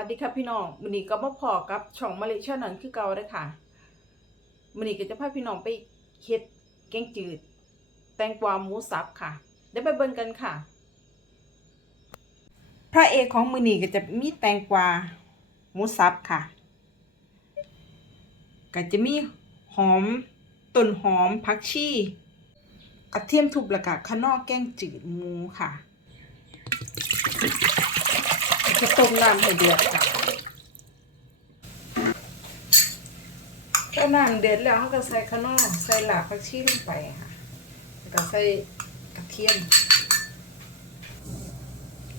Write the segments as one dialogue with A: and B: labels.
A: ัสดีค่ะพี่น้องมื้อนี้ก็มาพอกับช่องมาเลเซียนั่นคือเก่าเด้อค่ะมื้อนี้ก็จะพาพี่น้องไปเฮ็ดแกงจืด แตงกวาหมูสับค่ะเดี๋ยวไปเบิ่งกันค่ะ พระเอกของมือนี้ก็จะมีแตงกวาหมูสับค่ะ ก็จะมีหอมต้นหอมผักชีกระเทียมทุบแล้วก็ขนอกแกงจืดหมูค่ะ จะต้มน้ำให้เดือดค่ะก็น้ำเดือดแล้วเราก็ใส่ข้าวนอกใส่หลากผักชีลงไปค่ะแล้วก็ใส่กระเทียม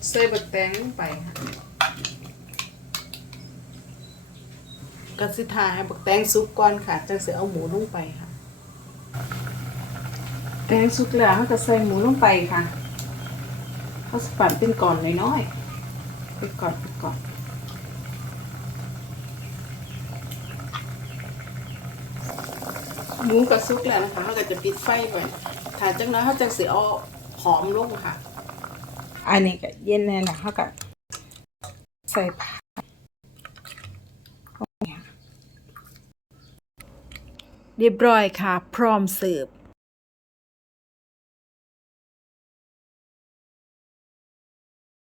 A: ใส่บักแตงลงไปค่ะก็สิทาให้บักแตงสุกก่อนค่ะจังสิเอาหมูลงไปค่ะ แตงสุกแล้วเราก็ใส่หมูลงไปค่ะ เขาสปั่นเป็นก่อนน้อยๆไปก่อนไปก่อนหมูก็สุกแล้วนะคะเราก็จะปิดไฟไว้ถ้าจังนั้นเขาจะเสิเอาหอมลงค่ะ อันนี้ก็เย็นแน่นะเขาก็ใส่ผักเรียบร้อยค่ะ พร้อมเสิร์ฟ